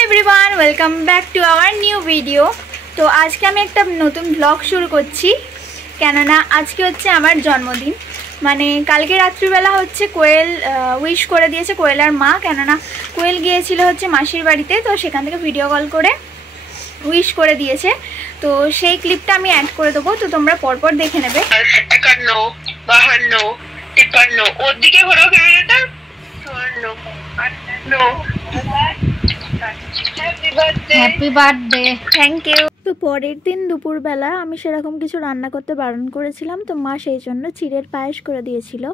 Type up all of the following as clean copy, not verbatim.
Everyone welcome back to our new video. तो आज के আমি একটা নতুন ব্লগ শুরু করছি, কেননা আজকে হচ্ছে আমার জন্মদিন। মানে কালকে রাত্রিবেলা হচ্ছে কোয়েল উইশ করে দিয়েছে, কোয়েলার মা, কেননা কোয়েল গিয়েছিল হচ্ছে মাসির বাড়িতে, তো সেখান থেকে ভিডিও কল করে উইশ করে দিয়েছে। তো সেই ক্লিপটা আমি অ্যাড করে দেবো, তো তোমরা পরপর দেখে নেবে। 51, 52, 53 ওর দিকে ঘোরো ক্যামেরাটা। 54, 58, হ্যাপি বার্থডে, থ্যাংক ইউ। তো পরের দিন দুপুরবেলা আমি সেরকম কিছু রান্না করতে বারণ করেছিলাম, তো মা সেই জন্য চিড়ের পায়েস করে দিয়েছিল।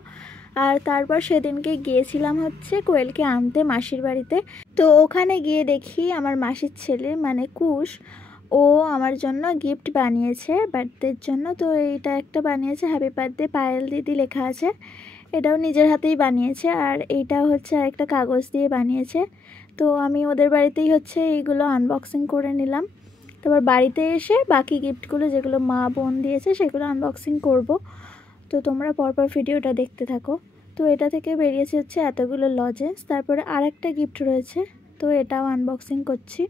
আর তারপর সেদিনকে গিয়েছিলাম হচ্ছে কোয়েলকে আনতে মাসির বাড়িতে। তো ওখানে গিয়ে দেখি আমার মাসির ছেলে মানে কুশ, ও আমার জন্য গিফট বানিয়েছে বার্থডের জন্য। তো এইটা একটা বানিয়েছে হ্যাপি বার্থডে পায়েল দিদি লেখা আছে, এটাও নিজের হাতেই বানিয়েছে। আর এইটা হচ্ছে আরেকটা কাগজ দিয়ে বানিয়েছে। তো আমি ওদের বাড়িতেই হচ্ছে এইগুলো আনবক্সিং করে নিলাম। তারপর বাড়িতে এসে বাকি গিফটগুলো যেগুলো মা বোন দিয়েছে সেগুলো আনবক্সিং করব। তো তোমরা পরপর ভিডিওটা দেখতে থাকো। তো এটা থেকে বেরিয়েছে হচ্ছে এতগুলো লজেন্স, তারপরে আরেকটা গিফট রয়েছে, তো এটাও আনবক্সিং করছি।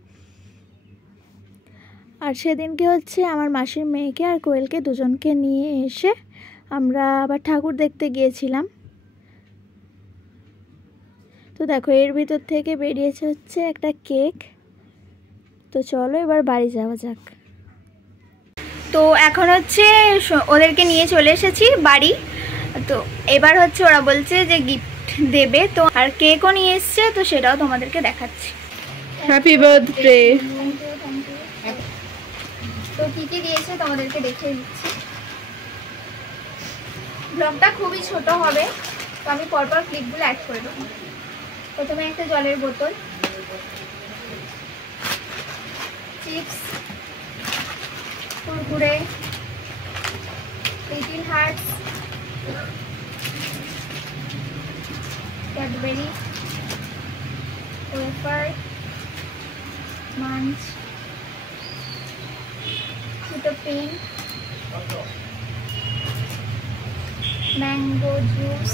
আর সেদিনকে হচ্ছে আমার মাসির মেয়েকে আর কোয়েলকে দুজনকে নিয়ে এসে আমরা আবার ঠাকুর দেখতে গিয়েছিলাম। তো দেখো এর ভিতর থেকে বেরিয়েছে হচ্ছে একটা কেক। তো চলো এবার বাড়ি যাওয়া যাক। তো এখন হচ্ছে ওদেরকে নিয়ে চলে এসেছি বাড়ি। তো এবার হচ্ছে ওরা বলছে যে গিফট দেবে, তো আর কেকও নিয়ে এসছে, তো সেটাও তোমাদেরকে দেখাচ্ছি। Happy birthday. তো কি কি দিয়েছে তোমাদেরকে দেখিয়ে দিচ্ছি। ব্লগটা খুবই ছোট হবে, তো আমি পরপর ক্লিপগুলো অ্যাড করে দেবো। প্রথমে একটা জলের বোতল, chips, Kurkure, Little Hearts, Cadbury, wafer, Munch, দুটো পেন, ম্যাঙ্গো জুস,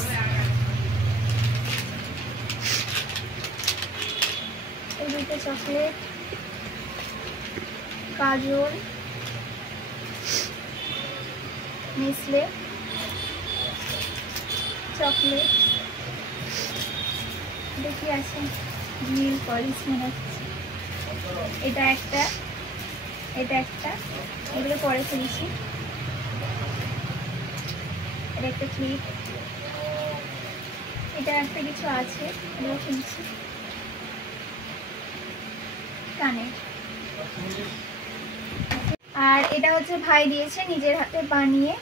দুটো চকলেট, কাজল, নেসলে চকলেট, দেখি আছে নীল পলিশ মনে হচ্ছে, এটা একটা, এটা একটা, এগুলো পরে ফেলছি। এটা একটা ক্লিপ, এটা একটা কিছু আছে, এগুলো ফেলছি। কানে, আর এটা হচ্ছে ভাই দিয়েছে নিজের হাতে বানিয়ে।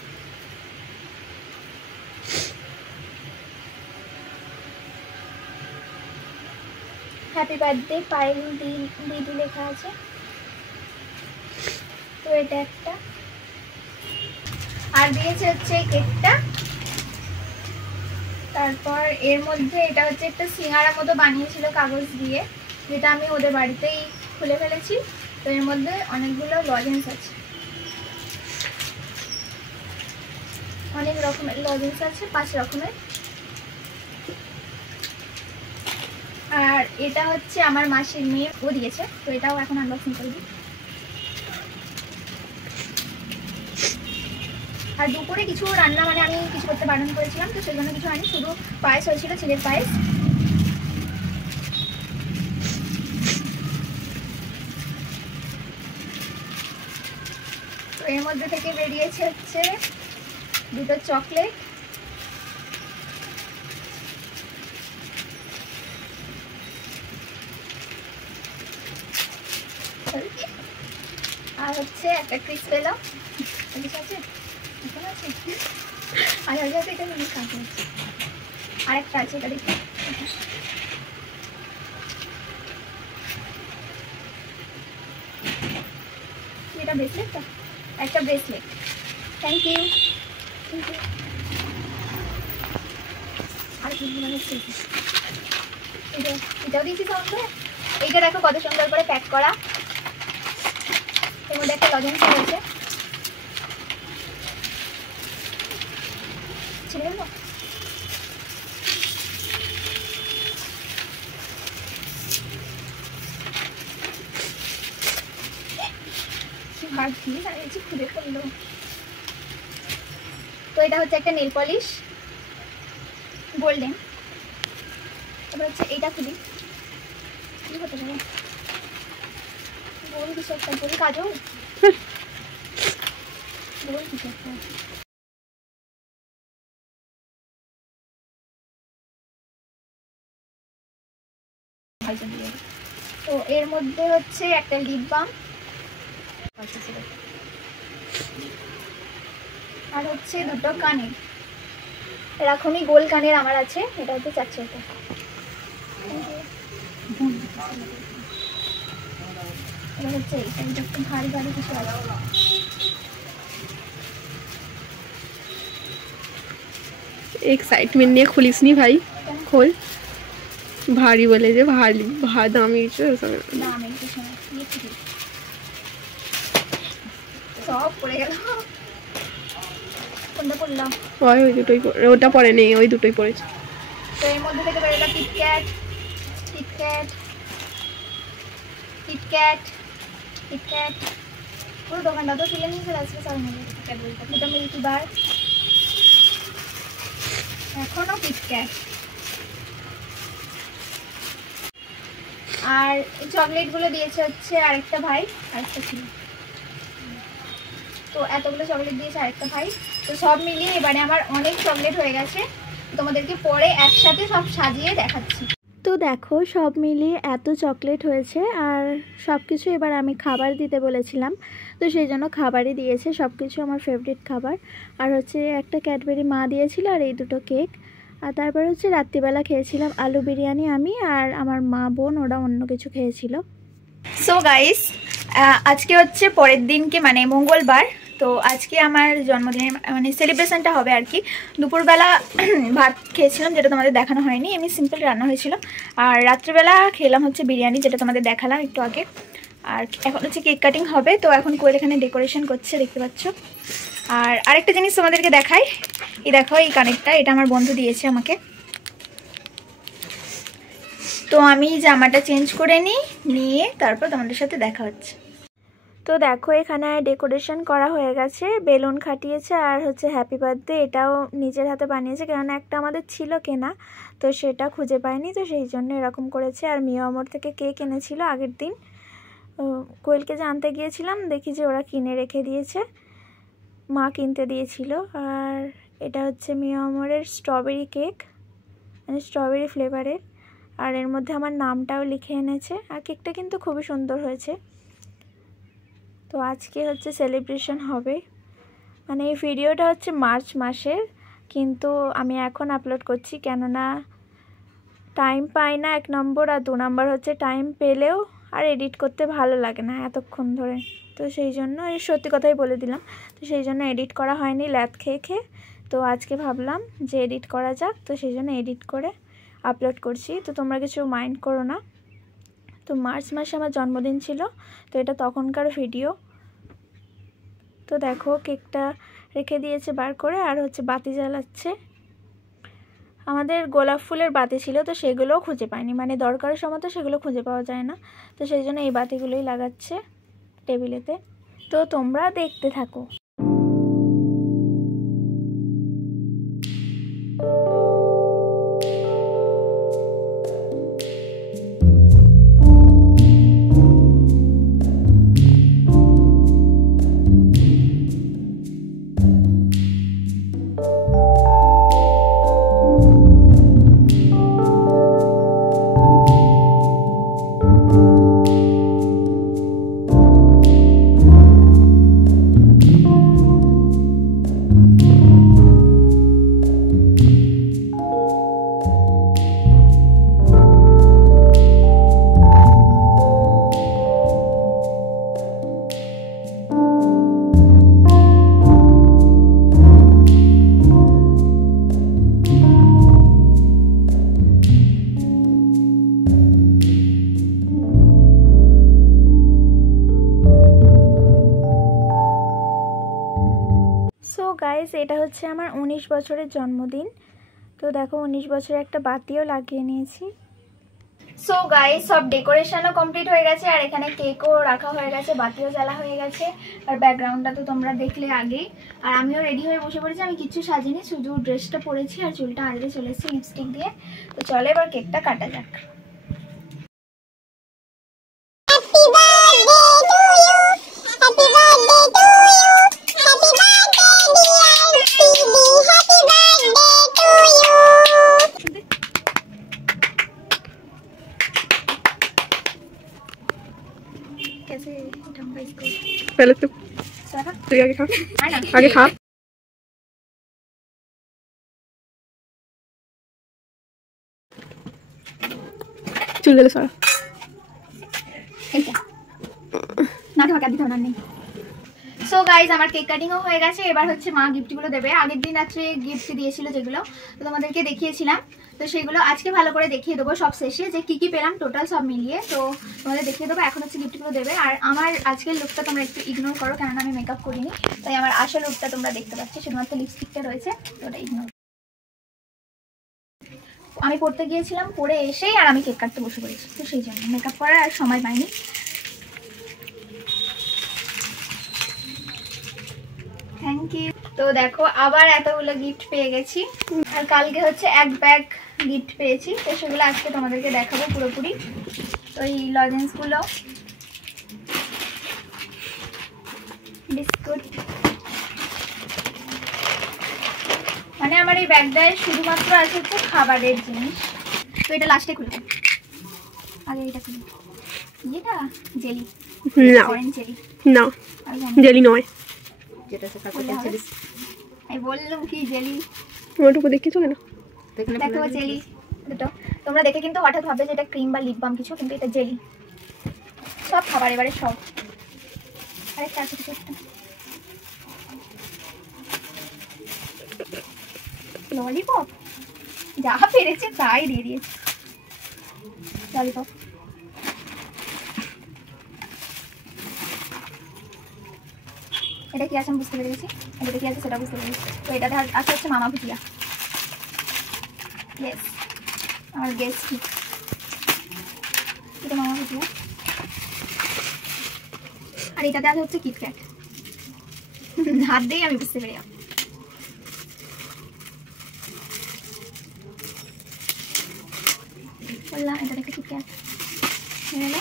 হ্যাপি বার্থডে পায়েল দিদি লেখা আছে। তো এটা একটা, আর দিয়েছে হচ্ছে কেকটা। তারপর এর মধ্যে এটা হচ্ছে একটা সিঙ্গারা মতো বানিয়েছিল কাগজ দিয়ে, যেটা আমি ওদের বাড়িতেই খুলে ফেলেছি। তো এর মধ্যে অনেকগুলো লজেন্স আছে, অনেক রকমের লজেন্স আছে, 5 রকমের। আর এটা হচ্ছে আমার মাসির মেয়ে, ও দিয়েছে, তো এটাও এখন আনবক্সিং করব। আর দুপুরে কিছু রান্না মানে আমি কিছু করতে বারণ করেছিলাম, তো সেই জন্য কিছু আনি, শুধু পায়েস হয়েছিল, চিড়ের পায়েস। তো এর মধ্যে থেকে বেরিয়েছে হচ্ছে দুটো চকলেট, আর হচ্ছে একটা ক্রিস পেলাম, আরেকটা আছে, এটা দেখি। এটা ব্রেসলেটটা, একটা ব্রেসলেট, থ্যাংক ইউ। আর কি এটাও দিয়েছি সঙ্গে। এইটা দেখো কত সুন্দর করে প্যাক করা, এর মধ্যে একটা লজেন্স রয়েছে। ছেড়ে দেবো। ভাবছি আমি খুলে পড়লো। তো এটা হচ্ছে একটা নেল পলিশ গোল্ডেন। তারপর হচ্ছে এইটা খুলি, কি হতে পারে গোল কিছু একটা, গোল কাজল গোল কিছু একটা। তো এর মধ্যে হচ্ছে একটা লিপ বাম আর হচ্ছে দুটো কানের, এরকমই গোল কানের আমার আছে। এটা হচ্ছে 400 টাকা। এটা হচ্ছে এইটা একটু ভারী ভারী কিছু আছে। एक्साइटमेंट নিয়ে খুলিসনি ভাই, খোল। ভারী বলে যে ভারী দামি দাম একটু সময় সব পড়ে গেল। কোনটা পড়লাম? ওই দুটোই ওটা পরে নেই, ওই দুটোই পড়েছে। তো এর মধ্যে থেকে বেরোলো কিটক্যাট কিটক্যাট কিটক্যাট কিটক্যাট, পুরো দোকানটা তো তুলে নিয়েছে আজকে সব মিলে। দুটো মিল্কি বার, এখনো কিটক্যাট। আর চকলেটগুলো দিয়েছে হচ্ছে আরেকটা ভাই, আরেকটা ছিল। তো এতগুলো চকলেট দিয়েছে আরেকটা ভাই। তো সব মিলিয়ে এবারে আমার অনেক চকলেট হয়ে গেছে, তোমাদেরকে পরে একসাথে সব সাজিয়ে দেখাচ্ছি। তো দেখো সব মিলিয়ে এত চকলেট হয়েছে, আর সব কিছু এবার আমি খাবার দিতে বলেছিলাম, তো সেই জন্য খাবারই দিয়েছে। সব কিছু আমার ফেভারিট খাবার। আর হচ্ছে একটা ক্যাডবেরি মা দিয়েছিল, আর এই দুটো কেক। আর তারপর হচ্ছে রাত্রিবেলা খেয়েছিলাম আলু বিরিয়ানি আমি, আর আমার মা বোন ওরা অন্য কিছু খেয়েছিল। সো গাইস, আজকে হচ্ছে পরের দিনকে মানে মঙ্গলবার। তো আজকে আমার জন্মদিনের মানে সেলিব্রেশনটা হবে আর কি। দুপুরবেলা ভাত খেয়েছিলাম, যেটা তোমাদের দেখানো হয়নি, এমনি সিম্পল রান্না হয়েছিল। আর রাত্রিবেলা খেলাম হচ্ছে বিরিয়ানি, যেটা তোমাদের দেখালাম একটু আগে। আর এখন হচ্ছে কেক কাটিং হবে। তো এখন কোয়েল এখানে ডেকোরেশন করছে, দেখতে পাচ্ছ। আর আরেকটা জিনিস তোমাদেরকে দেখাই, এই দেখো এই কানেরটা, এটা আমার বন্ধু দিয়েছে আমাকে। তো আমি জামাটা চেঞ্জ করে নিয়ে তারপর তোমাদের সাথে দেখা হচ্ছে। তো দেখো এখানে ডেকোরেশন করা হয়ে গেছে, বেলুন খাটিয়েছে, আর হচ্ছে হ্যাপি বার্থডে এটাও নিজের হাতে বানিয়েছে, কেননা একটা আমাদের ছিল কেনা, তো সেটা খুঁজে পায়নি, তো সেই জন্য এরকম করেছে। আর মিয়া আমর থেকে কেক এনেছিল আগের দিন, কোয়েলকে জানতে গিয়েছিলাম, দেখি যে ওরা কিনে রেখে দিয়েছে, মা কিনতে দিয়েছিল। আর এটা হচ্ছে মিয়া আমরের স্ট্রবেরি কেক, মানে স্ট্রবেরি ফ্লেভারের। আর এর মধ্যে আমার নামটাও লিখে এনেছে। আর কেকটা কিন্তু খুবই সুন্দর হয়েছে। তো আজকে হচ্ছে সেলিব্রেশন হবে, মানে এই ভিডিওটা হচ্ছে মার্চ মাসের, কিন্তু আমি এখন আপলোড করছি, কেননা টাইম পাই না 1 নম্বর, আর 2 নম্বর হচ্ছে টাইম পেলেও আর এডিট করতে ভালো লাগে না এতক্ষণ ধরে। তো সেই জন্য সত্যি কথাই বলে দিলাম, তো সেই জন্য এডিট করা হয়নি ল্যাদ খেয়ে খেয়ে। তো আজকে ভাবলাম যে এডিট করা যাক, তো সেই জন্য এডিট করে আপলোড করছি। তো তোমরা কিছু মাইন্ড করো না। তো মার্চ মাসে আমার জন্মদিন ছিল, তো এটা তখনকার ভিডিও। তো দেখো কেকটা রেখে দিয়েছে বার করে, আর হচ্ছে বাতি জ্বালাচ্ছে। আমাদের গোলাপ ফুলের বাতি ছিল, তো সেগুলোও খুঁজে পাইনি, মানে দরকারের সময় তো সেগুলো খুঁজে পাওয়া যায় না, তো সেই জন্য এই বাতিগুলোই লাগাচ্ছে টেবিলেতে। তো তোমরা দেখতে থাকো। গাইস, এটা হচ্ছে আমার 19 বছরের জন্মদিন। তো দেখো 19 বছরের একটা বাতিও লাগিয়ে নিয়েছি। সো গাইস, সব ডেকোরেশনও কমপ্লিট হয়ে গেছে আর এখানে কেকও রাখা হয়ে গেছে, বাতিও জ্বালা হয়ে গেছে আর ব্যাকগ্রাউন্ডটা তো তোমরা দেখলে আগেই। আর আমিও রেডি হয়ে বসে পড়েছি, আমি কিচ্ছু সাজিনি, শুধু ড্রেসটা পরেছি আর চুলটা আজকে চলে এসেছি লিপস্টিক দিয়ে। তো চলো এবার কেকটা কাটা যাক। पहले तो आगे खा, आगे खा। चल ले सारा না তোমাকে আর দিতে হবে না, নেই। সো গাইজ, আমার কেক কাটিংও হয়ে গেছে, এবার হচ্ছে মা গিফটগুলো দেবে। আগের দিন রাত্রে গিফট দিয়েছিল যেগুলো, তো তোমাদেরকে দেখিয়েছিলাম, তো সেগুলো আজকে ভালো করে দেখিয়ে দেবো সব শেষে যে কি কি পেলাম টোটাল সব মিলিয়ে। তো তোমাদের দেখিয়ে দেবো, এখন হচ্ছে গিফটগুলো দেবে। আর আমার আজকের লুকটা তোমরা একটু ইগনোর করো, কেননা আমি মেকআপ করিনি, তাই আমার আসল লুকটা তোমরা দেখতে পাচ্ছি, শুধুমাত্র লিপস্টিকটা রয়েছে, তো ওটা ইগনোর। আমি পড়তে গিয়েছিলাম, পড়ে এসেই আর আমি কেক কাটতে বসে পড়েছি, তো সেই জন্য মেকআপ করার আর সময় পাইনি। Thank you. তো দেখো আবার এতগুলো গিফট পেয়ে গেছি, আর কালকে হচ্ছে এক ব্যাগ গিফট পেয়েছি, তো সেগুলো আজকে তোমাদেরকে দেখাবো পুরোপুরি। তো এই লজেন্সগুলো, বিস্কুট, মানে আমার এই ব্যাগটায় শুধুমাত্র আছে হচ্ছে খাবারের জিনিস। তো এটা লাস্টে খুলবো, আগে এটা খুলবো। এটা জেলি, অরেঞ্জ জেলি না, জেলি নয়, আমি বললাম কি জেলি, ওটুকু দেখিছো কেন? দেখো জেলি দুটো, তোমরা দেখে কিন্তু হঠাৎ ভাববে যে এটা ক্রিম বা লিপ বাম কিছু, কিন্তু এটা জেলি, সব খাবার এবারে সব। আরেকটা আছে কিছু একটা ললিপপ, যা পেরেছে তাই দিয়ে দিয়েছে, ললিপপ। এটা কি আছে আমি বুঝতে পেরেছি, এটা কি আছে সেটা বুঝতে পেরেছি। তো এটাতে আছে হচ্ছে মামা ভুজিয়া, ইয়েস আমার গেস ঠিক, এটা মামা ভুজিয়া। আর এটাতে আছে হচ্ছে কিটক্যাট, হাত দিয়েই আমি বুঝতে পেরে যাবো। বললাম এটা দেখে কিটক্যাট হয়ে গেল।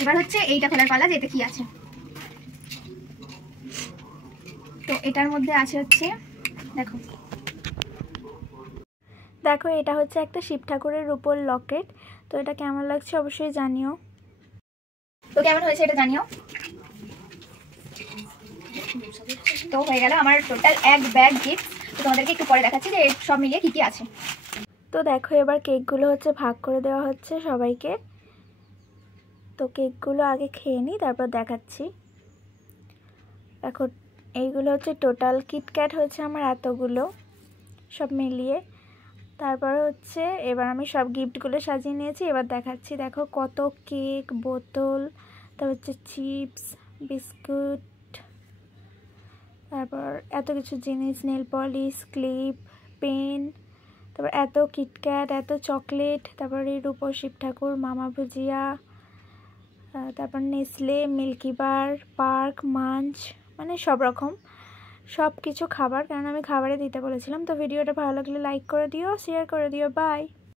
এবার হচ্ছে এইটা খোলার পালা যে এটা কি আছে। তো এটার মধ্যে আছে হচ্ছে, দেখো দেখো এটা হচ্ছে একটা শিব ঠাকুরের রূপোর লকেট। তো এটা কেমন লাগছে অবশ্যই জানিও, তো কেমন হয়েছে এটা জানিও। তো হয়ে গেল আমার টোটাল এক ব্যাগ গিফট। তো তোমাদেরকে একটু পরে দেখাচ্ছি যে সব মিলিয়ে কি কি আছে। তো দেখো এবার কেকগুলো হচ্ছে ভাগ করে দেওয়া হচ্ছে সবাইকে। তো কেকগুলো আগে খেয়ে নিই, তারপর দেখাচ্ছি। দেখো এইগুলো হচ্ছে টোটাল কিটক্যাট হয়েছে আমার এতগুলো সব মিলিয়ে। তারপর হচ্ছে এবার আমি সব গিফটগুলো সাজিয়ে নিয়েছি, এবার দেখাচ্ছি। দেখো কত কেক, বোতল, তারপর হচ্ছে চিপস, বিস্কুট, তারপর এত কিছু জিনিস, নেল পলিশ, ক্লিপ, পেন, তারপর এত কিটক্যাট, এত চকলেট, তারপর এই রূপোর শিব ঠাকুর, মামা ভুজিয়া, তারপর নেসলে, মিল্কিবার, পার্ক, মাঞ্চ, মানে সব রকম সব কিছু খাবার, কারণ আমি খাবারে দিতে বলেছিলাম। তো ভিডিওটা ভালো লাগলে লাইক করে দিও, শেয়ার করে দিও, বাই।